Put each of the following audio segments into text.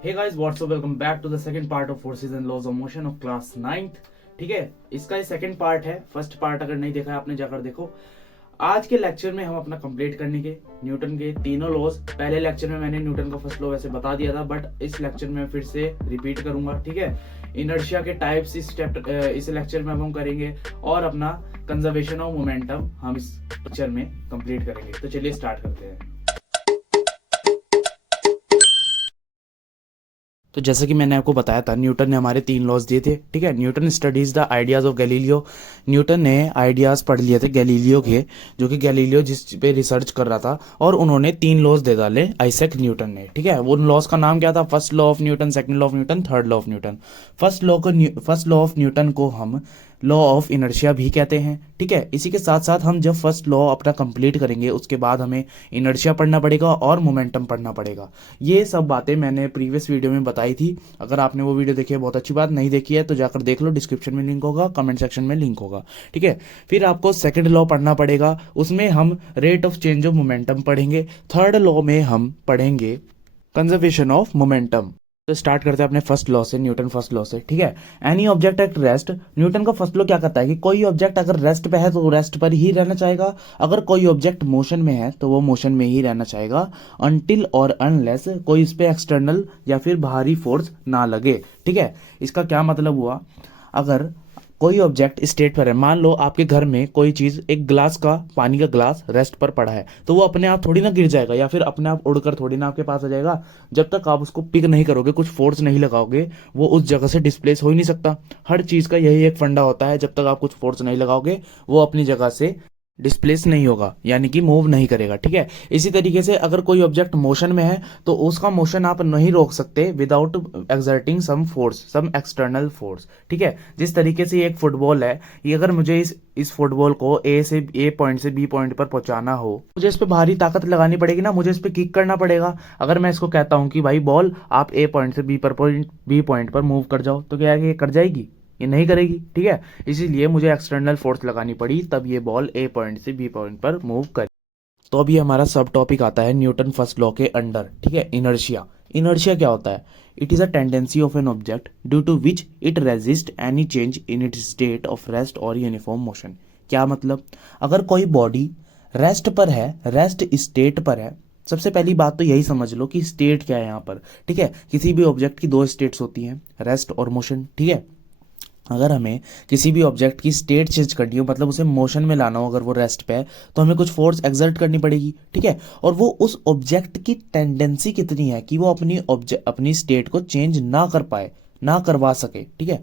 Hey guys what's up, welcome back to the second part of forces and laws of motion of class 9th। ठीक है, इसका ये second part है। First part अगर नहीं देखा है आपने, जाकर देखो। आज के लेक्चर में हम अपना कंप्लीट करने के न्यूटन के तीनों लॉज। पहले लेक्चर में मैंने न्यूटन का फर्स्ट लॉ वैसे बता दिया था, बट इस लेक्चर में फिर से रिपीट करूंगा। ठीक है, इनर्शिया के टाइप्स इस लेक्चर में अब हम करेंगे, और अपना कंजर्वेशन ऑफ मोमेंटम हम इस लेक्चर में कंप्लीट करेंगे। तो चलिए स्टार्ट करते हैं। तो जैसे कि मैंने आपको बताया था, न्यूटन ने हमारे तीन लॉज दिए थे। ठीक है, Newton studies the ideas of Galileo. Newton ने आइडियाज पढ़ लिए थे गैलीलियो के, जो कि गैलीलियो जिस पे रिसर्च कर रहा था, और उन्होंने तीन लॉज दे डाले आइजैक न्यूटन ने। ठीक है, उन लॉज का नाम क्या था? First law of Newton, second law of Newton, third law of Newton. First law of Newton को हम लॉ ऑफ इनर्शिया भी कहते हैं। ठीक है, इसी के साथ साथ हम जब फर्स्ट लॉ अपना कंप्लीट करेंगे, उसके बाद हमें इनर्शिया पढ़ना पड़ेगा और मोमेंटम पढ़ना पड़ेगा। ये सब बातें मैंने प्रीवियस वीडियो में बताई थी। अगर आपने वो वीडियो देखी है, बहुत अच्छी बात। नहीं देखी है तो जाकर देख लो, डिस्क्रिप्शन में लिंक होगा, कमेंट सेक्शन में लिंक होगा। ठीक है, फिर आपको सेकंड लॉ पढ़ना पड़ेगा। उसमें हम rate of change of momentum पढ़ेंगे। थर्ड लॉ में हम पढ़ेंगे कंजर्वेशन ऑफ मोमेंटम। तो स्टार्ट करते हैं अपने फर्स्ट लॉ से, न्यूटन फर्स्ट लॉ से। ठीक है, any object at rest. Newton का फर्स्ट लॉ क्या कहता है कि कोई ऑब्जेक्ट अगर रेस्ट पे है तो रेस्ट पर ही रहना चाहेगा। अगर कोई ऑब्जेक्ट मोशन में है तो वो मोशन में ही रहना चाहेगा, अनटिल और अनलेस कोई इस पे एक्सटर्नल या फिर बाहरी फोर्स ना लगे। ठीक है, इसका क्या मतलब हुआ? अगर कोई ऑब्जेक्ट स्टेट पर है, मान लो आपके घर में कोई चीज, एक ग्लास का, पानी का ग्लास रेस्ट पर पड़ा है, तो वो अपने आप थोड़ी ना गिर जाएगा या फिर अपने आप उड़कर थोड़ी ना आपके पास आ जाएगा। जब तक आप उसको पिक नहीं करोगे, कुछ फोर्स नहीं लगाओगे, वो उस जगह से डिस्प्लेस हो ही नहीं सकता। हर चीज का यही एक फंडा होता है, जब तक आप कुछ फोर्स नहीं लगाओगे वो अपनी जगह से डिस्प्लेस नहीं होगा, यानी कि मूव नहीं करेगा। ठीक है, इसी तरीके से अगर कोई ऑब्जेक्ट मोशन में है तो उसका मोशन आप नहीं रोक सकते without exerting some force, some external force. ठीक है, जिस तरीके से ये एक फुटबॉल है, ये अगर मुझे इस फुटबॉल को ए पॉइंट से बी पॉइंट पर पहुंचाना हो, मुझे इस पे भारी ताकत लगानी पड़ेगी ना, मुझे इस पे किक करना पड़ेगा। अगर मैं इसको कहता हूं कि भाई बॉल आप ए पॉइंट से बी पॉइंट पर मूव कर जाओ, तो क्या है कि ये कर जाएगी? ये नहीं करेगी। ठीक है, इसीलिए मुझे एक्सटर्नल फोर्स लगानी पड़ी, तब ये बॉल ए पॉइंट से बी पॉइंट पर मूव करी। तो अभी हमारा सब टॉपिक आता है न्यूटन फर्स्ट लॉ के अंडर। ठीक है, इनर्शिया। इनर्शिया क्या होता है? It is a tendency of an object due to which it resist any change in its state of rest और यूनिफॉर्म मोशन। क्या मतलब? अगर कोई बॉडी रेस्ट पर है, रेस्ट स्टेट पर है, सबसे पहली बात तो यही समझ लो कि स्टेट क्या है यहाँ पर। ठीक है, किसी भी ऑब्जेक्ट की दो स्टेट्स होती हैं, रेस्ट और मोशन। ठीक है, अगर हमें किसी भी ऑब्जेक्ट की स्टेट चेंज करनी हो, मतलब उसे मोशन में लाना हो, अगर वो रेस्ट पे है, तो हमें कुछ फोर्स एक्सर्ट करनी पड़ेगी। ठीक है, और वो उस ऑब्जेक्ट की टेंडेंसी कितनी है कि वो अपनी स्टेट को चेंज ना कर पाए, ना करवा सके। ठीक है,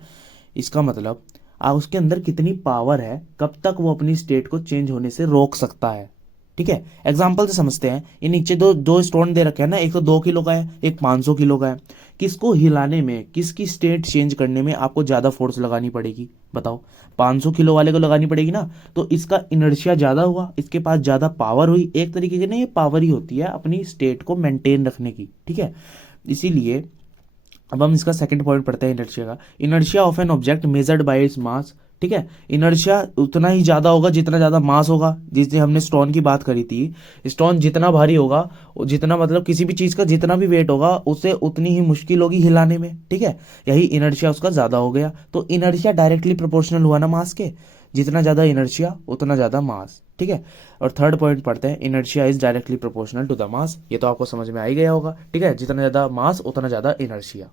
इसका मतलब उसके अंदर कितनी पावर है, कब तक वो अपनी स्टेट को चेंज होने से रोक सकता है। ठीक है, एग्जाम्पल से समझते हैं। ये नीचे दो दो स्टोन दे रखे हैं ना, एक तो 2 किलो का है, एक 500 किलो का है। किसको हिलाने में, किसकी स्टेट चेंज करने में आपको ज्यादा फोर्स लगानी पड़ेगी? बताओ। 500 किलो वाले को लगानी पड़ेगी ना, तो इसका इनर्शिया ज्यादा हुआ, इसके पास ज्यादा पावर हुई। एक तरीके की ना ये पावर ही होती है अपनी स्टेट को मेंटेन रखने की। ठीक है, इसीलिए अब हम इसका सेकंड पॉइंट पढ़ते हैं इनर्शिया का। Inertia of an object measured by its mass. ठीक है, इनर्शिया उतना ही ज्यादा होगा जितना ज्यादा मास होगा। जिससे हमने स्टोन की बात करी थी, स्टोन जितना भारी होगा, जितना मतलब किसी भी चीज का जितना भी वेट होगा, उसे उतनी ही मुश्किल होगी हिलाने में। ठीक है, यही इनर्शिया उसका ज्यादा हो गया। तो इनर्शिया डायरेक्टली प्रोपोर्शनल हुआ ना मास के, जितना ज्यादा इनर्शिया उतना ज्यादा मास। ठीक है, और थर्ड पॉइंट पढ़ते हैं, inertia is directly proportional to the mass. ये तो आपको समझ में आ ही गया होगा। ठीक है, जितना ज्यादा मास उतना ज्यादा इनर्शिया।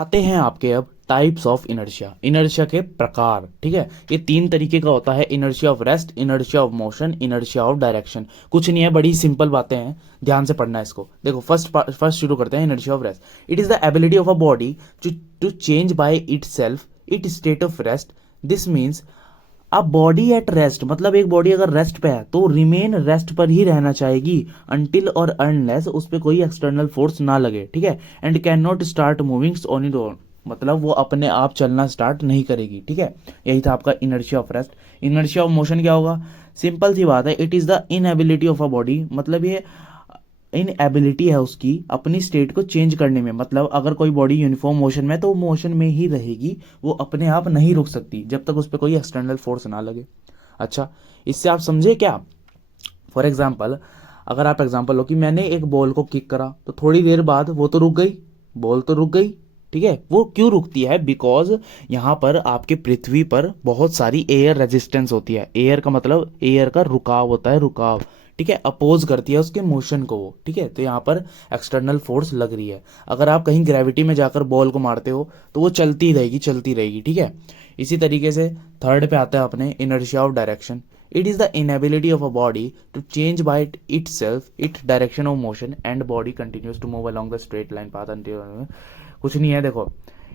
आते हैं आपके अब टाइप्स ऑफ इनर्शिया, इनर्शिया के प्रकार। ठीक है, ये 3 तरीके का होता है, inertia of rest, inertia of motion, inertia of direction. कुछ नहीं है, बड़ी सिंपल बातें हैं, ध्यान से पढ़ना है इसको। देखो, फर्स्ट शुरू करते हैं inertia of rest. It is the ability of a body to change by itself it state of rest. This means अब बॉडी एट रेस्ट, मतलब एक बॉडी अगर रेस्ट पे है तो रिमेन रेस्ट पर ही रहना चाहेगी, अनटिल और अनलेस उस पर कोई एक्सटर्नल फोर्स ना लगे। ठीक है, and can not start moving on it own, मतलब वो अपने आप चलना स्टार्ट नहीं करेगी। ठीक है, यही था आपका inertia of rest. Inertia of motion क्या होगा? सिंपल सी बात है, it is the inability of a body, मतलब ये इनएबिलिटी है उसकी अपनी स्टेट को चेंज करने में। मतलब अगर कोई बॉडी यूनिफॉर्म मोशन में है तो वो मोशन में ही रहेगी, वो अपने आप नहीं रुक सकती जब तक उस पर कोई एक्सटर्नल फोर्स ना लगे। अच्छा, इससे आप समझे क्या? फॉर एग्जाम्पल, अगर आप एग्जाम्पल लो कि मैंने एक बॉल को किक करा, तो थोड़ी देर बाद वो तो रुक गई, बॉल तो रुक गई, ठीक है। वो क्यों रुकती है? बिकॉज यहाँ पर आपके पृथ्वी पर बहुत सारी एयर रेजिस्टेंस होती है। एयर का मतलब एयर का रुकाव होता है, रुकाव, ठीक है, अपोज करती है उसके मोशन को वो, ठीक है। तो यहाँ पर एक्सटर्नल फोर्स लग रही है। अगर आप कहीं ग्रेविटी में जाकर बॉल को मारते हो तो वो चलती रहेगी, चलती रहेगी, ठीक है। इसी तरीके से थर्ड पे आता है अपने inertia of direction. It is the inability of a body to change by itself it direction of motion and body continues to move along the straight line path until, कुछ नहीं है देखो।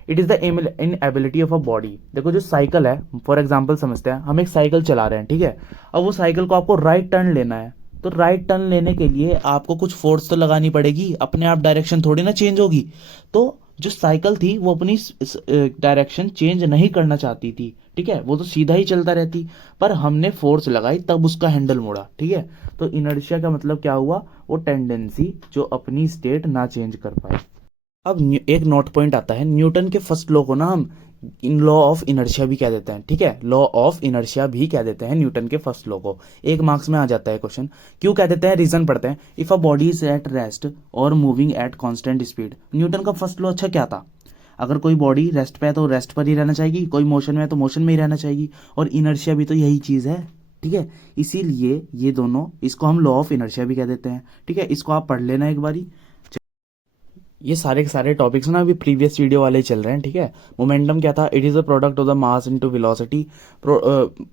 It is the inability of a body. देखो जो cycle है, for example समझते हैं, हम एक साइकिल चला रहे हैं, ठीक है। अब वो साइकिल को आपको राइट टर्न लेना है, तो राइट टर्न लेने के लिए आपको कुछ फोर्स तो लगानी पड़ेगी, अपने आप डायरेक्शन थोड़ी ना चेंज होगी। तो जो साइकिल थी वो अपनी डायरेक्शन चेंज नहीं करना चाहती थी, ठीक है, वो तो सीधा ही चलता रहती, पर हमने फोर्स लगाई तब उसका हैंडल मोड़ा, ठीक है। तो इनर्शिया का मतलब क्या हुआ? वो टेंडेंसी जो अपनी स्टेट ना चेंज कर पाए। अब एक नोट पॉइंट आता है, न्यूटन के फर्स्ट लॉ को ना हम इन लॉ ऑफ इनर्शिया भी कह देते हैं, ठीक है। लॉ ऑफ इनर्शिया भी कह देते हैं न्यूटन के फर्स्ट लॉ को। एक मार्क्स में आ जाता है क्वेश्चन। क्यों कह देते हैं? रीजन पढ़ते हैं। If a body is at rest और moving at constant speed. Newton का फर्स्ट लॉ अच्छा क्या था? अगर कोई बॉडी रेस्ट पे है तो रेस्ट पर ही रहना चाहेगी, कोई मोशन में है तो मोशन में ही रहना चाहेगी, और इनर्शिया भी तो यही चीज़ है, ठीक है। इसीलिए ये दोनों, इसको हम लॉ ऑफ इनर्शिया भी कह देते हैं, ठीक है। इसको आप पढ़ लेना एक बारी। ये सारे के सारे टॉपिक्स ना अभी प्रीवियस वीडियो वाले ही चल रहे हैं, ठीक है। मोमेंटम क्या था? It is a product of the mass into velocity.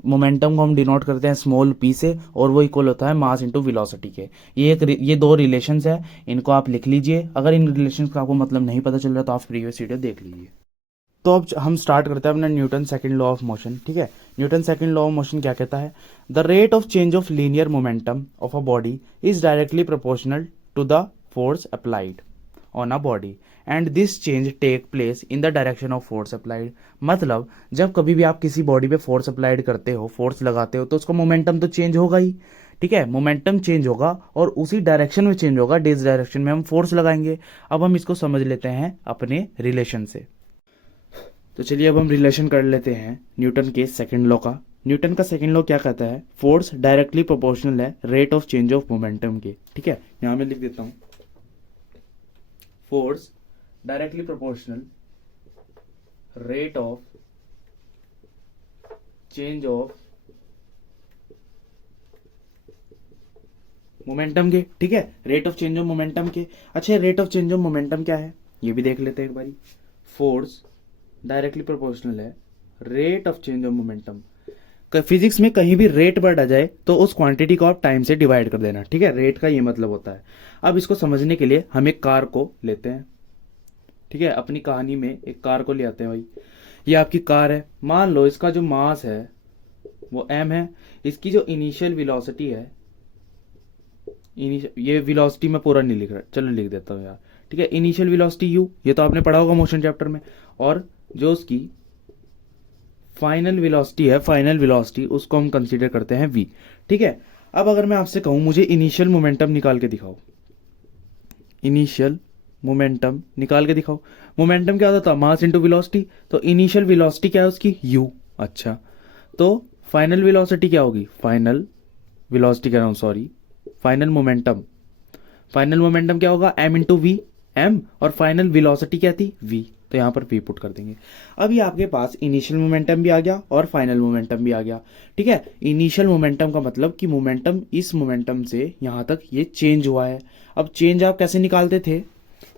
Momentum को हम डिनोट करते हैं स्मॉल पी से, और वो इक्वल होता है मास इनटू वेलोसिटी के। ये दो रिलेशंस है, इनको आप लिख लीजिए। अगर इन रिलेशंस का आपको मतलब नहीं पता चल रहा तो आप प्रीवियस वीडियो देख लीजिए। तो अब हम स्टार्ट करते हैं अपना Newton second law of motion, ठीक है। Newton second law of motion क्या कहता है? The rate of change of linear momentum of a body is directly proportional to the force applied on a body and this change take place in the direction of force applied. मतलब जब कभी भी आप किसी body पे force applied करते हो, force लगाते हो, तो उसका मोमेंटम तो चेंज होगा ही, ठीक है। मोमेंटम चेंज होगा और उसी डायरेक्शन में चेंज होगा जिस डायरेक्शन में हम फोर्स लगाएंगे। अब हम इसको समझ लेते हैं अपने रिलेशन से। तो चलिए अब हम रिलेशन कर लेते हैं न्यूटन के सेकंड लॉ का। न्यूटन का सेकंड लॉ क्या कहता है? फोर्स डायरेक्टली प्रोपोर्शनल है rate of change of momentum के, ठीक है। यहां मैं लिख देता हूं, force directly proportional rate of change of momentum के, ठीक है। Rate of change of momentum के। अच्छा, rate of change of momentum क्या है ये भी देख लेते हैं एक बारी। फोर्स डायरेक्टली प्रोपोर्शनल है rate of change of momentum. Physics में कहीं भी रेट वर्ड आ जाए तो उस क्वांटिटी को आप टाइम से डिवाइड कर देना, ठीक है। रेट का ये मतलब होता है। अब इसको समझने के लिए हम एक कार को लेते हैं, ठीक है। अपनी कहानी में एक कार को ले आते हैं भाई। ये आपकी कार है, मान लो इसका जो मास है वो m है। इसकी जो इनिशियल वेलोसिटी है, ये वेलोसिटी मैं पूरा नहीं लिख रहा, चलो लिख देता हूँ यार, ठीक है। इनिशियल वेलोसिटी u, ये तो आपने पढ़ा होगा मोशन चैप्टर में। और जो उसकी फाइनल वेलोसिटी है, फाइनल वेलोसिटी, उसको हम कंसीडर करते हैं v, ठीक है। अब अगर मैं आपसे कहूं मुझे इनिशियल मोमेंटम निकाल के दिखाओ, इनिशियल मोमेंटम निकाल के दिखाओ। मोमेंटम क्या होता था? Mass into velocity. तो इनिशियल वेलोसिटी क्या है उसकी? u। अच्छा, तो फाइनल वेलोसिटी क्या होगी? फाइनल वेलोसिटी कह रहा हूं, sorry, final momentum. Final momentum क्या होगा? m इंटू वी, m, और फाइनल वेलोसिटी क्या थी? v। तो यहां पर v पुट कर देंगे। अब ये आपके पास इनिशियल मोमेंटम भी आ गया और फाइनल मोमेंटम भी आ गया, ठीक है। इनिशियल मोमेंटम का मतलब कि मोमेंटम इस मोमेंटम से यहां तक ये चेंज हुआ है। अब चेंज आप कैसे निकालते थे?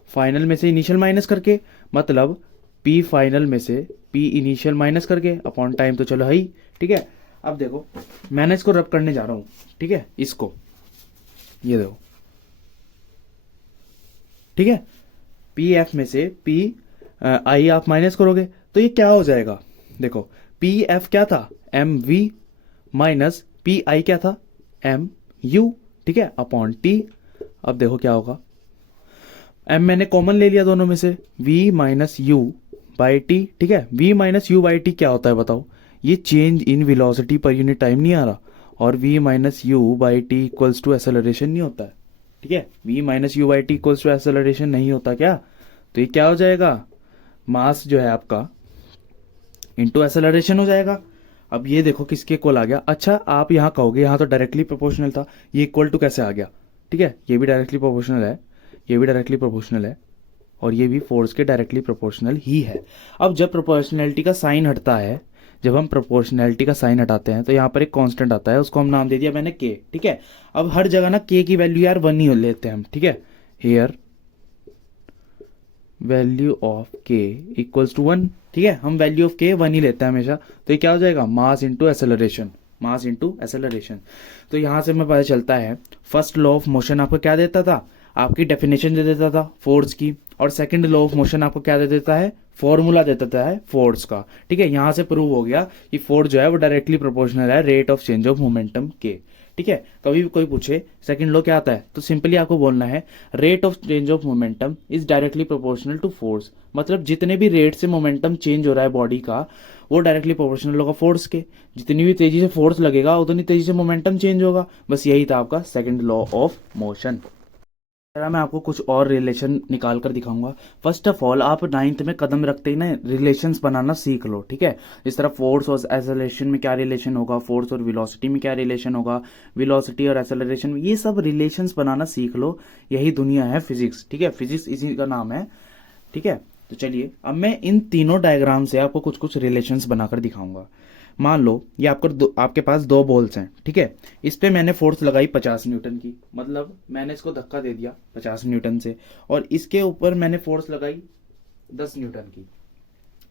फाइनल में से इनिशियल माइनस करके, मतलब p फाइनल में से p इनिशियल माइनस करके अपॉन टाइम, तो चलो है ही, ठीक है। अब देखो मैंने इसको रब करने जा रहा हूं, ठीक है, इसको, ये देखो, ठीक है। पी एफ में से पी आई आप माइनस करोगे तो ये क्या हो जाएगा? देखो पी एफ क्या था? M V minus P I क्या था? एम यू, ठीक है, अपॉन टी। अब देखो क्या होगा, एम मैंने कॉमन ले लिया दोनों में से, v minus U by T, ठीक है। v minus U by T क्या होता है बताओ? ये change in velocity per unit time नहीं आ रहा, और v minus U by T equals to acceleration नहीं होता है, ठीक है। v minus U by T equals to acceleration नहीं होता क्या? तो ये क्या हो जाएगा? मास जो है आपका इंटू एसेलरेशन हो जाएगा। अब ये देखो किसके इक्वल आ गया। अच्छा, आप यहाँ कहोगे यहाँ तो डायरेक्टली प्रोपोर्शनल था, ये इक्वल टू कैसे आ गया? ठीक है, ये भी डायरेक्टली प्रोपोर्शनल है, ये भी डायरेक्टली प्रोपोर्शनल है, और ये भी फोर्स के डायरेक्टली प्रोपोर्शनल ही है। अब जब प्रोपोर्शनैलिटी का साइन हटता है, जब हम प्रोपोर्शनैलिटी का साइन हटाते हैं तो यहाँ पर एक कांस्टेंट आता है, उसको हम नाम दे दिया मैंने के। ठीक है, अब हर जगह ना के की वैल्यू यार 1 ही लेते हैं हम। ठीक है, हेयर वैल्यू ऑफ के इक्वल्स टू 1। ठीक है, हम वैल्यू ऑफ के 1 ही लेते हैं हमेशा। तो ये क्या हो जाएगा, mass into acceleration, mass into acceleration. तो यहाँ से हमें पता चलता है फर्स्ट लॉ ऑफ मोशन आपको क्या देता था, आपकी डेफिनेशन दे देता था फोर्स की, और सेकंड लॉ ऑफ मोशन आपको क्या दे देता है, फॉर्मूला दे देता है फोर्स का। ठीक है, यहाँ से प्रूव हो गया कि फोर्स जो है वो डायरेक्टली प्रोपोर्शनल है rate of change of momentum के। ठीक है, कभी भी कोई पूछे सेकंड लॉ क्या आता है, तो सिंपली आपको बोलना है rate of change of momentum is directly proportional to force. मतलब जितने भी रेट से मोमेंटम चेंज हो रहा है बॉडी का, वो डायरेक्टली प्रोपोर्शनल होगा फोर्स के। जितनी भी तेजी से फोर्स लगेगा उतनी तेजी से मोमेंटम चेंज होगा। बस यही था आपका सेकंड लॉ ऑफ मोशन। मैं आपको कुछ और रिलेशन निकाल कर दिखाऊंगा। फर्स्ट ऑफ ऑल आप 9th में कदम रखते ही ना रिलेशंस बनाना सीख लो। ठीक है, इस तरह फोर्स और एसेलरेशन में क्या रिलेशन होगा, फोर्स और वेलोसिटी में क्या रिलेशन होगा, वेलोसिटी और एसेलरेशन में, ये सब रिलेशंस बनाना सीख लो। यही दुनिया है फिजिक्स। ठीक है, फिजिक्स इसी का नाम है। ठीक है, तो चलिए अब मैं इन तीनों डायग्राम से आपको कुछ कुछ रिलेशंस बनाकर दिखाऊंगा। मान लो ये आपके पास दो बॉल्स हैं। ठीक है, इस पे मैंने फोर्स लगाई 50 न्यूटन की, मतलब मैंने इसको धक्का दे दिया 50 न्यूटन से, और इसके ऊपर मैंने फोर्स लगाई 10 न्यूटन की।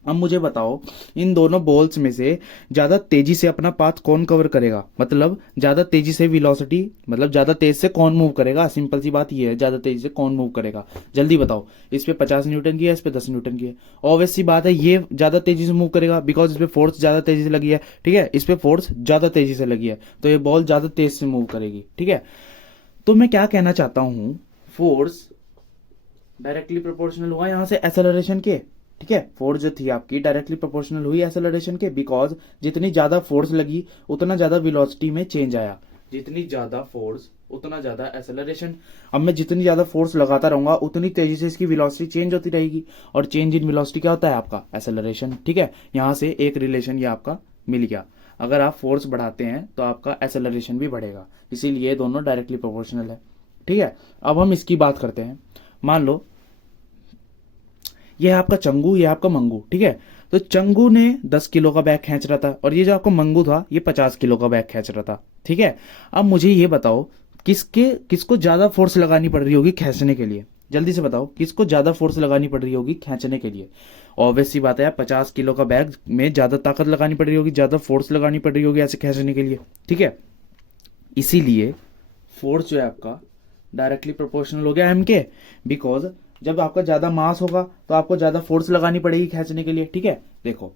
अब मुझे बताओ इन दोनों बॉल्स में से ज्यादा तेजी से अपना पाथ कौन कवर करेगा, मतलब ज्यादा तेजी से वेलोसिटी, मतलब ज्यादा तेज से कौन मूव करेगा। सिंपल सी बात ये है, ज्यादा तेजी से कौन मूव करेगा, जल्दी बताओ। इस पे 50 न्यूटन की है, इस पे 10 न्यूटन की है। ऑब्वियस सी बात है ये ज्यादा तेजी से मूव करेगा, बिकॉज इस पे फोर्स ज्यादा तेजी से लगी है। ठीक है, इस पे फोर्स ज्यादा तेजी से लगी है, तो ये बॉल ज्यादा तेज से मूव करेगी। ठीक है, तो मैं क्या कहना चाहता हूं, फोर्स डायरेक्टली प्रोपोर्शनल हुआ यहां से एसेलरेशन के। ठीक है, फोर्स जो थी आपकी डायरेक्टली प्रोपोर्शनल हुई एसेलरेशन के, बिकॉज जितनी ज्यादा फोर्स लगी उतना ज्यादा वेलोसिटी में चेंज आया, जितनी ज्यादा फोर्स उतना ज्यादा एसेलरेशन। अब मैं जितनी ज्यादा फोर्स लगाता रहूंगा उतनी तेजी से इसकी वेलोसिटी चेंज होती रहेगी, और चेंज इन वेलोसिटी क्या होता है आपका, एसेलरेशन। ठीक है, यहां से एक रिलेशन ये आपका मिल गया। अगर आप फोर्स बढ़ाते हैं तो आपका एसेलरेशन भी बढ़ेगा, इसीलिए दोनों डायरेक्टली प्रोपोर्शनल है। ठीक है, अब हम इसकी बात करते हैं। मान लो ये है आपका चंगू, ये आपका मंगू। ठीक है, तो चंगू ने 10 किलो का बैग खींच रहा था, और ये जो आपका मंगू था ये 50 किलो का बैग खींच रहा था। ठीक है, अब मुझे ये बताओ किसको ज्यादा फोर्स लगानी पड़ रही होगी खींचने के लिए, जल्दी से बताओ किसको ज्यादा फोर्स लगानी पड़ रही होगी खींचने के लिए। ऑब्वियस सी बात है, 50 किलो का बैग में ज्यादा ताकत लगानी पड़ रही होगी, ज्यादा फोर्स लगानी पड़ रही होगी ऐसे खींचने के लिए। ठीक है, इसीलिए फोर्स जो है आपका डायरेक्टली प्रोपोर्शनल हो गया एम के, बिकॉज जब आपका ज्यादा मास होगा तो आपको ज्यादा फोर्स लगानी पड़ेगी खींचने के लिए। ठीक है, देखो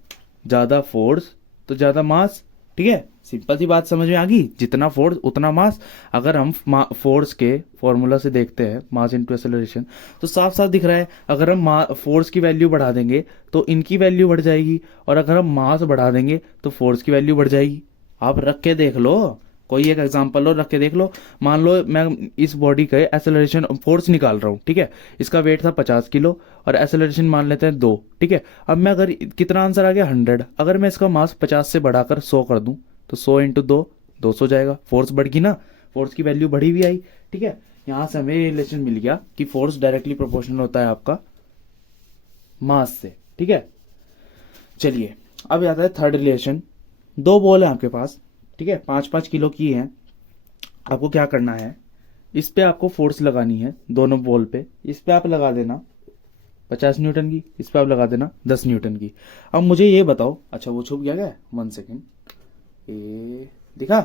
ज्यादा फोर्स तो ज्यादा मास। ठीक है, सिंपल सी बात समझ में आ गई, जितना फोर्स उतना मास। अगर हम फोर्स के फॉर्मूला से देखते हैं मास इनटू एक्सेलरेशन, तो साफ साफ दिख रहा है अगर हम फोर्स की वैल्यू बढ़ा देंगे तो इनकी वैल्यू बढ़ जाएगी, और अगर हम मास बढ़ा देंगे तो फोर्स की वैल्यू बढ़ जाएगी। आप रख के देख लो, कोई एक एग्जांपल लो, रख के देख लो। मान लो मैं इस बॉडी का एसेलरेशन फोर्स निकाल रहा हूँ। ठीक है, इसका वेट था 50 किलो और एसेलरेशन मान लेते हैं 2। ठीक है, अब मैं अगर कितना आंसर आ गया 100, अगर मैं इसका मास 50 से बढ़ाकर 100 कर दूं तो 100 इंटू 2 200 जाएगा। फोर्स बढ़ गई ना, फोर्स की वैल्यू बढ़ी हुई आई। ठीक है, यहां से हमें रिलेशन मिल गया कि फोर्स डायरेक्टली प्रोपोर्शनल होता है आपका मास से। ठीक है, चलिए अब आता है थर्ड रिलेशन। दो बॉल है आपके पास, ठीक है, 5-5 किलो की है। आपको क्या करना है, इस पे आपको फोर्स लगानी है दोनों बॉल पे। इस पे आप लगा देना 50 न्यूटन की, इस पे आप लगा देना 10 न्यूटन की। अब मुझे ये बताओ, अच्छा वो छुप गया क्या, 1 सेकेंड, ए दिखा।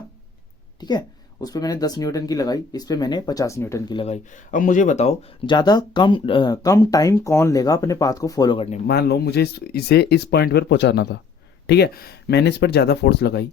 ठीक है, उस पे मैंने 10 न्यूटन की लगाई, इस पे मैंने 50 न्यूटन की लगाई। अब मुझे बताओ ज्यादा कम टाइम कौन लेगा अपने पाथ को फॉलो करने में। मान लो मुझे इसे इस पॉइंट पर पहुंचाना था। ठीक है, मैंने इस पर ज्यादा फोर्स लगाई,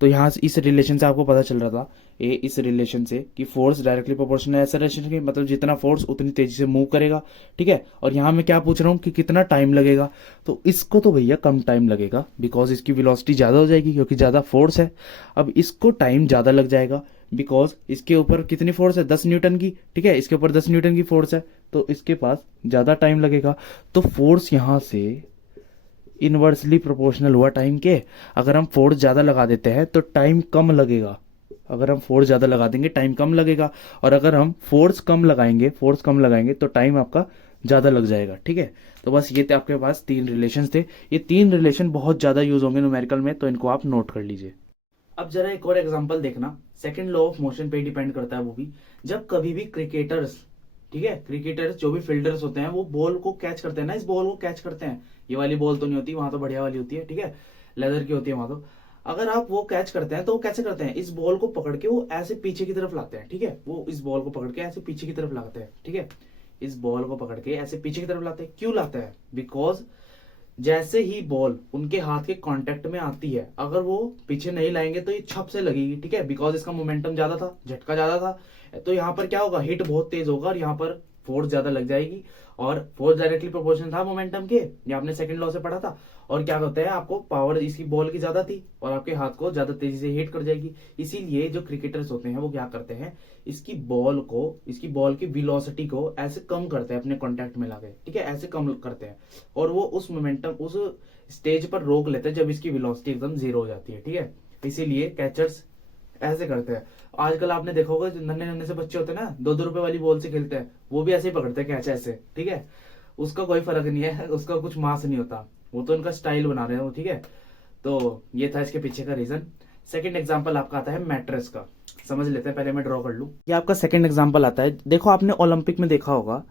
तो यहाँ से इस रिलेशन से आपको पता चल रहा था इस रिलेशन से कि फोर्स डायरेक्टली प्रोपोर्शनल है एक्सेलरेशन के, मतलब जितना फोर्स उतनी तेजी से मूव करेगा। ठीक है, और यहाँ मैं क्या पूछ रहा हूँ कि कितना टाइम लगेगा, तो इसको तो भैया कम टाइम लगेगा, बिकॉज इसकी वेलोसिटी ज़्यादा हो जाएगी क्योंकि ज़्यादा फोर्स है। अब इसको टाइम ज़्यादा लग जाएगा बिकॉज इसके ऊपर कितनी फोर्स है, 10 न्यूटन की। ठीक है, इसके ऊपर 10 न्यूटन की फोर्स है, तो इसके पास ज़्यादा टाइम लगेगा। तो फोर्स यहाँ से इनवर्सली प्रोपोर्शनल हुआ टाइम के। अगर हम फोर्स ज़्यादा लगा देते हैं तो टाइम कम लगेगा, अगर हम फोर्स ज़्यादा लगा देंगे टाइम कम लगेगा, और अगर हम फोर्स कम लगाएंगे तो टाइम आपका ज़्यादा लग जाएगा। ठीक है, तो बस ये थे आपके पास 3 रिलेशन थे। ये 3 रिलेशन बहुत ज़्यादा यूज होंगे न्यूमेरिकल में, तो इनको आप नोट कर लीजिए। अब जरा एक और एग्जांपल देखना, सेकंड लॉ ऑफ मोशन पे डिपेंड करता है वो भी। जब कभी भी क्रिकेटर्स, ठीक है, क्रिकेटर्स जो भी फील्डर्स होते हैं वो बॉल को कैच करते हैं ना, इस बॉल को कैच करते हैं, ये वाली बॉल तो नहीं होती, वहां तो बढ़िया वाली होती है, ठीक है, लेदर की होती है वहां तो। अगर आप वो कैच करते हैं तो वो कैसे करते हैं, इस बॉल को पकड़ के वो ऐसे पीछे की तरफ लाते हैं। ठीक है, वो इस बॉल को पकड़ के ऐसे पीछे की तरफ लाते हैं। ठीक है, इस बॉल को पकड़ के ऐसे पीछे की तरफ लाते हैं। क्यों लाते हैं? बिकॉज जैसे ही बॉल उनके हाथ के कांटेक्ट में आती है, अगर वो पीछे नहीं लाएंगे तो ये छप से लगेगी। ठीक है, बिकॉज इसका मोमेंटम ज्यादा था, झटका ज्यादा था, तो यहाँ पर क्या होगा, हिट बहुत तेज होगा और यहाँ पर फोर्स ज्यादा लग जाएगी, और फोर्स डायरेक्टली प्रोपोर्शनल था मोमेंटम के, ये आपने सेकंड लॉ से पढ़ा था। और क्या होता है, आपको पावर इसकी बॉल की ज्यादा थी और आपके हाथ को ज्यादा तेजी से हिट कर जाएगी। इसीलिए जो क्रिकेटर्स होते हैं वो क्या करते हैं, इसकी बॉल की वेलोसिटी को ऐसे कम करते हैं अपने कांटेक्ट में लाके। ठीक है, ऐसे कम करते हैं और वो उस मोमेंटम उस स्टेज पर रोक लेते हैं जब इसकी वेलोसिटी एकदम जीरो हो जाती है। ठीक है, इसीलिए कैचर्स ऐसे करते हैं। आजकल आपने देखा होगा जो नन्हे नन्हे से बच्चे होते हैं ना, 2-2 रुपए वाली बॉल से खेलते हैं, वो भी ऐसे ही पकड़ते हैं कैच ऐसे। ठीक है, उसका कोई फर्क नहीं है, उसका कुछ मास नहीं होता, वो तो उनका स्टाइल बना रहे हो। ठीक है, तो ये था इसके पीछे का रीजन। सेकंड एग्जांपल आपका आता है मैट्रेस का, समझ लेते हैं, पहले मैं ड्रॉ कर लूं। ये आपका सेकंड एग्जांपल आता है। देखो आपने ओलंपिक में देखा होगा,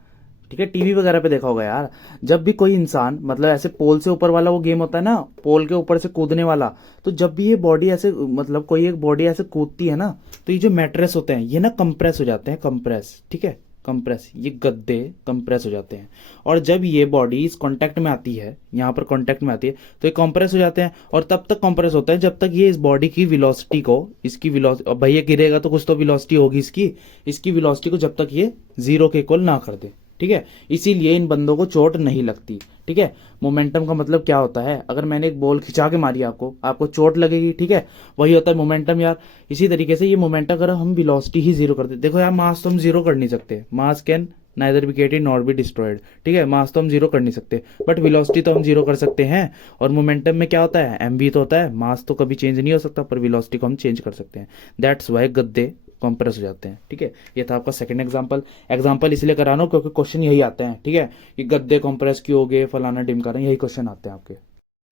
ठीक है, टीवी वगैरह पे देखा होगा यार, जब भी कोई इंसान मतलब ऐसे पोल से ऊपर वाला वो गेम होता है ना, पोल के ऊपर से कूदने वाला, तो जब भी ये बॉडी ऐसे मतलब कोई एक बॉडी ऐसे कूदती है ना, तो ये जो मैट्रेस होते हैं ये ना कंप्रेस हो जाते हैं, कंप्रेस। ठीक है, कंप्रेस, ये गद्दे कंप्रेस हो जाते हैं। और जब ये बॉडी इस कांटेक्ट में आती है, यहाँ पर कांटेक्ट में आती है, तो ये कंप्रेस हो जाते हैं। और तब तक कंप्रेस होता है जब तक ये इस बॉडी की वेलोसिटी को, इसकी वेलोसिटी, भाई ये गिरेगा तो कुछ तो वेलोसिटी होगी इसकी वेलोसिटी को जब तक ये 0 के इक्वल ना कर दे। ठीक है, इसीलिए इन बंदों को चोट नहीं लगती। ठीक है, मोमेंटम का मतलब क्या होता है, अगर मैंने एक बॉल खिंचा के मारी आपको चोट लगेगी। ठीक है, वही होता है मोमेंटम यार। इसी तरीके से ये मोमेंटम अगर हम वेलोसिटी ही 0 कर दे, देखो यार मास तो हम 0 कर नहीं सकते, मास can neither be created not be destroyed. ठीक है, मास तो हम 0 कर नहीं सकते, बट वेलोसिटी तो हम 0 कर सकते हैं। और मोमेंटम में क्या होता है, एमवी तो होता है, मास तो कभी चेंज नहीं हो सकता, पर वेलोसिटी को हम चेंज कर सकते हैं। दैट्स वाई गद्दे कंप्रेस हो जाते हैं। ठीक है, ये था आपका सेकंड एग्जांपल इसलिए करा रहा हूं क्योंकि क्वेश्चन यही आते हैं। ठीक है, कि गद्दे कंप्रेस क्यों हो गए, फलाना ढिमकाना, यही क्वेश्चन आते हैं आपके।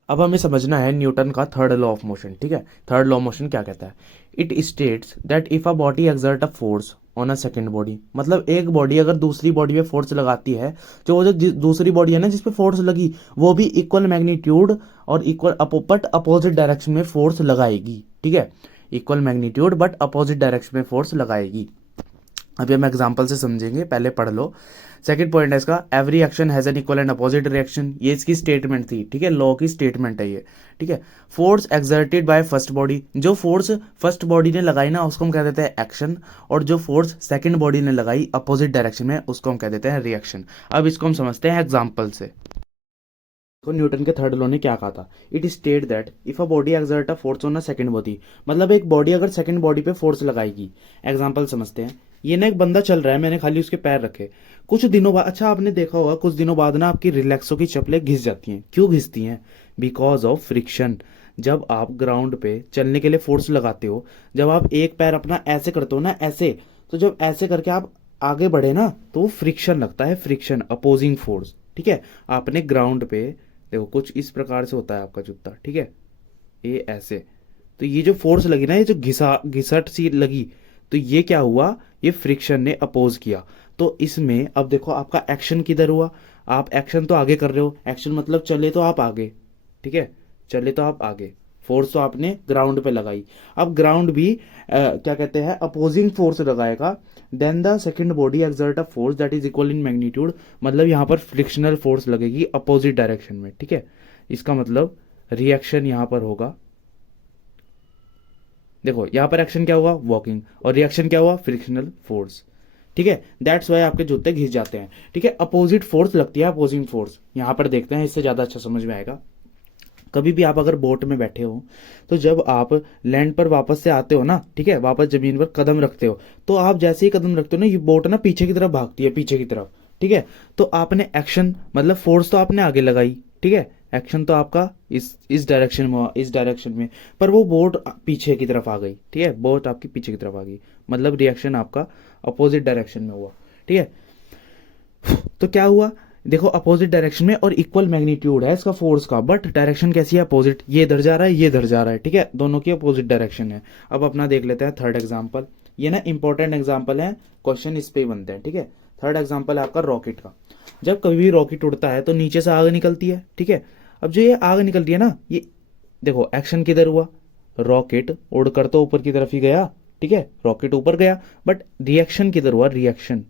अब हमें समझना है न्यूटन का थर्ड लॉ ऑफ मोशन। ठीक है, थर्ड लॉ ऑफ मोशन क्या कहता है, it states that if a body exert a force on a second body, मतलब एक बॉडी अगर दूसरी बॉडी पे फोर्स लगाती है, जो दूसरी बॉडी है ना जिसपे फोर्स लगी, वो भी इक्वल मैग्नीट्यूड और इक्वल बट अपोजिट डायरेक्शन में फोर्स लगाएगी। ठीक है, equal magnitude but opposite direction में फोर्स लगाएगी। अभी हम एग्जांपल से समझेंगे, पहले पढ़ लो। सेकंड पॉइंट है इसका, every action has an equal and opposite reaction, ये इसकी स्टेटमेंट थी। ठीक है, लॉ की स्टेटमेंट है ये। ठीक है, force exerted by first body, जो फोर्स फर्स्ट बॉडी ने लगाई ना उसको हम कह देते हैं एक्शन, और जो फोर्स सेकंड बॉडी ने लगाई अपोजिट डायरेक्शन में उसको हम कह देते हैं रिएक्शन। अब इसको हम समझते हैं एग्जाम्पल से। तो न्यूटन के थर्ड लॉ ने क्या कहा था, it state that if a body exert a force on a second body, मतलब एक बॉडी अगर सेकंड बॉडी पे फोर्स लगाएगी। एग्जांपल समझते हैं, ये ना एक बंदा चल रहा है, मैंने खाली उसके पैर रखे, कुछ दिनों बाद, अच्छा आपने देखा होगा कुछ दिनों बाद ना आपकी रिलैक्सो की चप्पलें घिस जाती हैं। क्यों घिसती हैं? Because of friction. जब आप ग्राउंड पे चलने के लिए फोर्स लगाते हो, जब आप एक पैर अपना ऐसे करते हो ना, ऐसे, तो जब ऐसे करके आप आगे बढ़े ना तो फ्रिक्शन लगता है, फ्रिक्शन, अपोजिंग फोर्स। ठीक है, आपने ग्राउंड पे देखो कुछ इस प्रकार से होता है आपका जूता। ठीक है, ये ऐसे, तो ये जो फोर्स लगी ना, ये जो घिसट सी लगी, तो ये क्या हुआ, ये फ्रिक्शन ने अपोज किया। तो इसमें अब देखो आपका एक्शन किधर हुआ, आप एक्शन तो आगे कर रहे हो, एक्शन मतलब चले तो आप आगे। ठीक है, चले तो आप आगे, फोर्स तो आपने ग्राउंड पे लगाई। अब ग्राउंड भी क्या कहते हैं, अपोजिंग फोर्स लगाएगा। Then the second body exert a force that is equal in magnitude, मतलब यहाँ पर फ्रिक्शनल फोर्स लगेगी अपोजिट डायरेक्शन में। ठीक है, इसका मतलब रिएक्शन यहाँ पर होगा, देखो यहाँ पर एक्शन क्या हुआ, वॉकिंग, और रिएक्शन क्या हुआ, फ्रिक्शनल फोर्स। ठीक है, दैट्स वाई आपके जूते घिस जाते हैं। ठीक है, अपोजिट फोर्स लगती है, अपोजिंग फोर्स यहाँ पर देखते हैं, इससे ज्यादा अच्छा समझ में आएगा। कभी भी आप अगर बोट में बैठे हो, तो जब आप लैंड पर वापस से आते हो ना, ठीक है, वापस जमीन पर कदम रखते हो, तो आप जैसे ही कदम रखते हो ना, ये बोट ना पीछे की तरफ भागती है, पीछे की तरफ। ठीक है, तो आपने एक्शन मतलब फोर्स तो आपने आगे लगाई। ठीक है, एक्शन तो आपका इस डायरेक्शन में हुआ, इस डायरेक्शन में, पर वो बोट पीछे की तरफ आ गई। ठीक है, बोट आपकी पीछे की तरफ आ गई, मतलब रिएक्शन आपका अपोजिट डायरेक्शन में हुआ। ठीक है, तो क्या हुआ, देखो अपोजिट डायरेक्शन में और इक्वल मैग्नीट्यूड है इसका फोर्स का, बट डायरेक्शन कैसी है, अपोजिट, ये इधर जा रहा है ये इधर जा रहा है, ठीक है, दोनों की अपोजिट डायरेक्शन है। अब अपना देख लेते हैं थर्ड एग्जाम्पल, ये ना इंपॉर्टेंट एग्जाम्पल है, क्वेश्चन इस पे ही बनते हैं, ठीक है। थर्ड एग्जाम्पल है आपका रॉकेट का। जब कभी भी रॉकेट उड़ता है तो नीचे से आग निकलती है, ठीक है। अब जो ये आग निकलती है ना, ये देखो एक्शन किधर हुआ, रॉकेट उड़कर तो ऊपर की तरफ ही गया, ठीक है, रॉकेट ऊपर गया, बट रिएक्शन किधर हुआ, रिएक्शन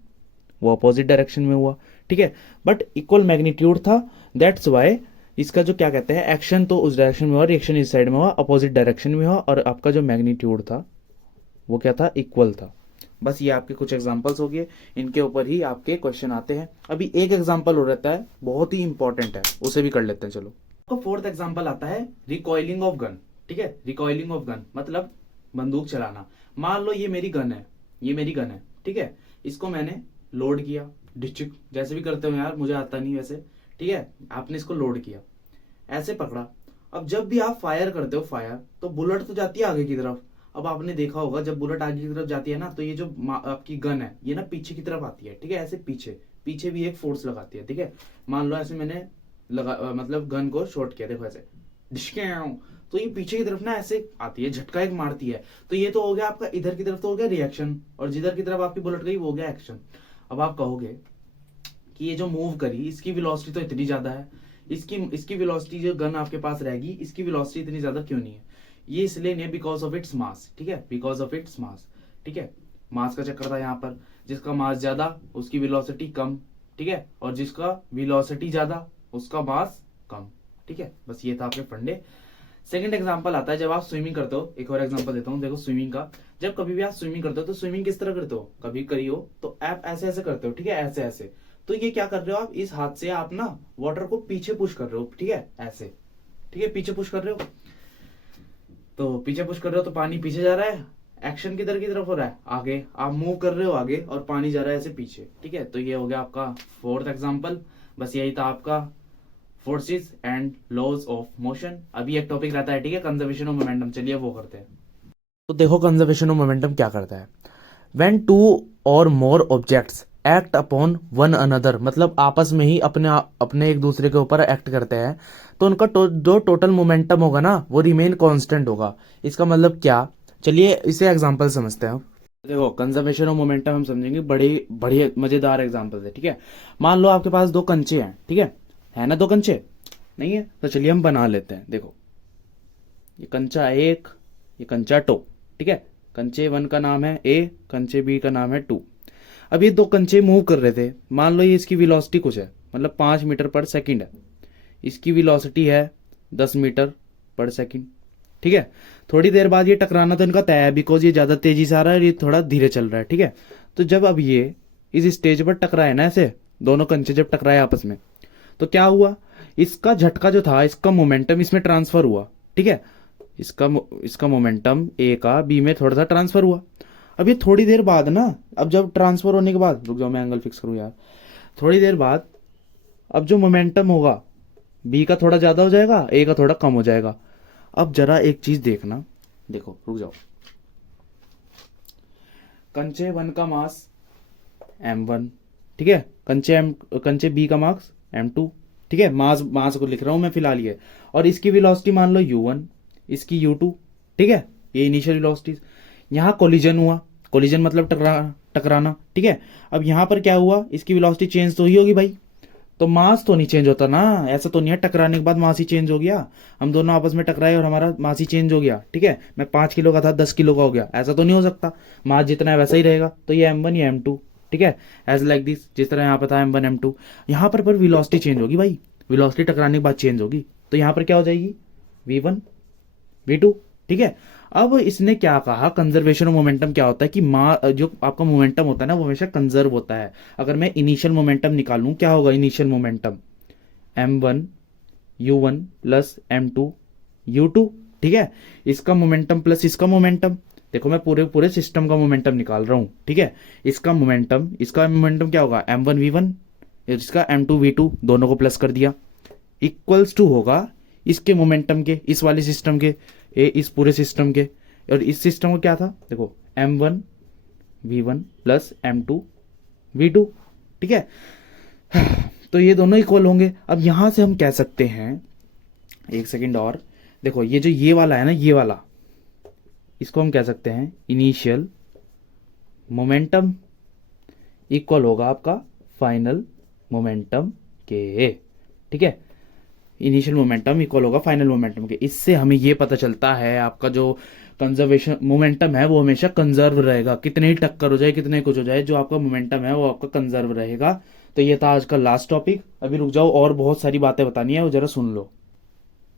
वो अपोजिट डायरेक्शन में हुआ, ठीक है, बट इक्वल मैग्नीट्यूड था, दैट्स वाई इसका जो क्या कहते हैं, एक्शन तो उस डायरेक्शन में हुआ, रिएक्शन इस साइड में हुआ, अपोजिट डायरेक्शन में हुआ, और आपका जो मैग्नीट्यूड था वो क्या था, इक्वल था। बस ये आपके कुछ एग्जांपल्स हो गए, इनके ऊपर ही आपके क्वेश्चन आते हैं। अभी एक एग्जांपल हो रहता है बहुत ही इंपॉर्टेंट है, उसे भी कर लेते हैं चलो। तो फोर्थ एग्जांपल आता है रिकॉइलिंग ऑफ गन, ठीक है, रिकॉइलिंग ऑफ गन मतलब बंदूक चलाना। मान लो ये मेरी गन है, ये मेरी गन है, ठीक है, इसको मैंने लोड किया, डिस्ट्रिक्ट जैसे भी करते हो यार, मुझे आता नहीं वैसे, ठीक है, आपने इसको लोड किया, ऐसे पकड़ा। अब जब भी आप फायर करते हो फायर, तो बुलेट तो जाती है आगे की तरफ। अब आपने देखा होगा जब बुलेट आगे की तरफ जाती है ना, तो ये जो आपकी गन है ये ना पीछे की तरफ आती है, ठीक है, ऐसे पीछे पीछे भी एक फोर्स लगाती है, ठीक है। मान लो ऐसे मैंने मतलब गन को शॉट किया, देखो ऐसे डिशक्याऊ, तो ये पीछे की तरफ ना ऐसे आती है, झटका एक मारती है। तो ये तो हो गया आपका, इधर की तरफ तो हो गया रिएक्शन, और जिधर की तरफ आपकी बुलेट गई वो हो गया एक्शन। अब आप कहोगे कि ये जो मूव करी इसकी वेलोसिटी तो इतनी ज्यादा है, इसकी वेलोसिटी जो गन आपके पास रहेगी इसकी वेलोसिटी इतनी ज्यादा क्यों नहीं है? ये इसलिए नहीं है बिकॉज ऑफ इट्स मास, ठीक है, बिकॉज ऑफ इट्स मास, ठीक है। मास का चक्कर था यहाँ पर, जिसका मास ज्यादा उसकी वेलोसिटी कम, ठीक है, और जिसका वेलोसिटी ज्यादा उसका मास कम, ठीक है। बस ये था आपके फंडे। सेकंड एग्जांपल आता है जब आप स्विमिंग करते हो, एक और एग्जांपल देता हूँ, देखो स्विमिंग का। जब कभी भी आप स्विमिंग करते हो तो स्विमिंग किस तरह करते हो, कभी करी हो तो आप ऐसे ऐसे करते हो, ठीक है, ऐसे ऐसे। तो ये क्या कर रहे हो आप, इस हाथ से आप ना वाटर को पीछे पुश कर रहे हो, ठीक है, ऐसे, ठीक है, पीछे पुश कर रहे हो। तो पीछे पुश कर रहे हो तो पानी पीछे जा रहा है, एक्शन किधर की तरफ हो रहा है, आगे, आप मूव कर रहे हो आगे और पानी जा रहा है ऐसे पीछे, ठीक है। तो ये हो गया आपका फोर्थ एग्जांपल। बस यही था आपका forces and laws of motion. अभी एक टॉपिक रहता है, ठीक है, कंजर्वेशन ऑफ मोमेंटम, चलिए वो करते हैं। तो देखो कंजर्वेशन ऑफ मोमेंटम क्या करता है, व्हेन टू और more objects act upon one another, मतलब आपस में ही अपने एक दूसरे के ऊपर एक्ट करते हैं, तो उनका जो टोटल मोमेंटम होगा ना वो रिमेन कांस्टेंट होगा। इसका मतलब क्या, चलिए इसे एग्जांपल समझते हैं। देखो कंजर्वेशन ऑफ मोमेंटम हम समझेंगे, बड़े बड़े मजेदार एग्जांपल है, ठीक है। मान लो आपके पास दो कंचे हैं, ठीक है ना, दो कंचे नहीं है, तो चलिए हम बना लेते हैं। देखो ये कंचा एक, ये कंचा टू, ठीक है, कंचे वन का नाम है ए, कंचे बी का नाम है टू। अब ये दो कंचे मूव कर रहे थे, मान लो ये इसकी वेलोसिटी कुछ है, मतलब 5 मीटर पर सेकंड है, इसकी वेलोसिटी है 10 मीटर पर सेकंड, ठीक है। थोड़ी देर बाद ये टकराना तो इनका तय है, बिकॉज ये ज्यादा तेजी से आ रहा है और ये थोड़ा धीरे चल रहा है, ठीक है। तो जब अब ये इस स्टेज पर टकराए ना, ऐसे दोनों कंचे जब टकराए आपस में, तो क्या हुआ, इसका झटका जो था, इसका मोमेंटम इसमें ट्रांसफर हुआ, ठीक है, इसका मोमेंटम ए का बी में थोड़ा सा ट्रांसफर हुआ। अब ये थोड़ी देर बाद ना, अब जब ट्रांसफर होने के बाद, रुक जाओ मैं एंगल फिक्स करूं यार, थोड़ी देर बाद अब जो मोमेंटम होगा बी का थोड़ा ज्यादा हो जाएगा, ए का थोड़ा कम हो जाएगा। अब जरा एक चीज देखना, देखो रुक जाओ, कंचे वन का मास m1, ठीक है, कंचे बी का मास m2, ठीक है, मास मास को लिख रहा हूं मैं फिलहाल ये, और इसकी वेलोसिटी मान लो u1, इसकी u2, ठीक है, ये इनिशियल वेलोसिटीज। यहां कोलिजन हुआ, कोलिजन मतलब टकराना, ठीक है। अब यहां पर क्या हुआ, इसकी वेलोसिटी चेंज तो ही होगी भाई, तो मास तो नहीं चेंज होता ना, ऐसा तो नहीं है टकराने के बाद मास ही चेंज हो गया, हम दोनों आपस में टकराए और हमारा मास ही चेंज हो गया, ठीक है। मैं 5 किलो का था 10 किलो का हो गया, ऐसा तो नहीं हो सकता, मास जितना है वैसा ही रहेगा। तो ये m1 ये m2, ठीक है, एज लाइक दिस, जिस तरह यहाँ पर था m1 m2, यहाँ पर वेलोसिटी चेंज होगी भाई, वेलोसिटी टकराने के बाद चेंज होगी, तो यहाँ पर क्या हो जाएगी v1 v2, ठीक है। अब इसने क्या कहा, कंजर्वेशन ऑफ मोमेंटम क्या होता है कि जो आपका मोमेंटम होता है ना वो हमेशा कंजर्व होता है। अगर मैं इनिशियल मोमेंटम निकालूं, क्या होगा initial momentum, m1 u1 plus m2 u2, ठीक है, इसका मोमेंटम प्लस इसका मोमेंटम, देखो मैं पूरे पूरे सिस्टम का मोमेंटम निकाल रहा हूं, ठीक है। इसका मोमेंटम क्या होगा, m1 v1, इसका m2 v2, दोनों को प्लस कर दिया, इक्वल्स टू होगा इसके मोमेंटम के, इस वाले सिस्टम के, इस पूरे सिस्टम के, और इस सिस्टम को क्या था, देखो m1 v1 plus m2 v2, ठीक है। तो ये दोनों इक्वल होंगे। अब यहां से हम कह सकते हैं, एक सेकेंड और देखो, ये जो ये वाला है ना, ये वाला, इसको हम कह सकते हैं इनिशियल मोमेंटम इक्वल होगा आपका फाइनल मोमेंटम के। ठीक है, इनिशियल मोमेंटम इक्वल होगा फाइनल मोमेंटम के। इससे हमें ये पता चलता है आपका जो कंजर्वेशन मोमेंटम है वो हमेशा कंजर्व रहेगा, कितने ही टक्कर हो जाए, कितने कुछ हो जाए, जो आपका मोमेंटम है वो आपका कंजर्व रहेगा। तो ये था आज का लास्ट टॉपिक। अभी रुक जाओ, और बहुत सारी बातें बतानी है, वो जरा सुन लो।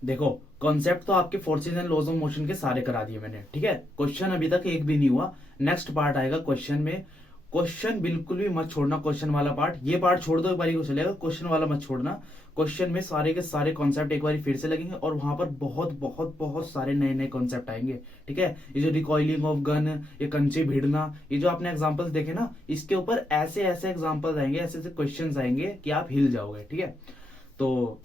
देखो, कॉन्सेप्ट तो आपके forces and laws of motion के सारे करा दिए मैंने, ठीक है। क्वेश्चन अभी तक एक भी नहीं हुआ। नेक्स्ट पार्ट आएगा क्वेश्चन में। क्वेश्चन बिल्कुल भी मत छोड़ना, क्वेश्चन वाला पार्ट, ये पार्ट छोड़ दो एक बारी को चलेगा, क्वेश्चन वाला मत छोड़ना। क्वेश्चन में सारे के सारे कॉन्सेप्ट एक बार फिर से लगेंगे, और वहां पर बहुत बहुत बहुत सारे नए नए कॉन्सेप्ट आएंगे, ठीक है। ये जो रिकॉइलिंग ऑफ गन, ये कंचे भिड़ना, ये जो आपने एग्जांपल्स देखे ना, इसके ऊपर ऐसे ऐसे एग्जांपल्स आएंगे, ऐसे ऐसे क्वेश्चंस आएंगे कि आप हिल जाओगे, ठीक है। तो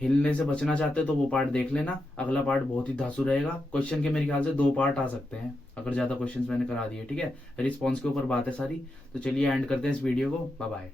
हिलने से बचना चाहते हो तो वो पार्ट देख लेना। अगला पार्ट बहुत ही धांसू रहेगा। क्वेश्चन के मेरे ख्याल से 2 पार्ट आ सकते हैं अगर ज्यादा क्वेश्चंस मैंने करा दिए, ठीक है। रिस्पॉन्स के ऊपर बात है सारी। तो चलिए एंड करते हैं इस वीडियो को। Bye bye.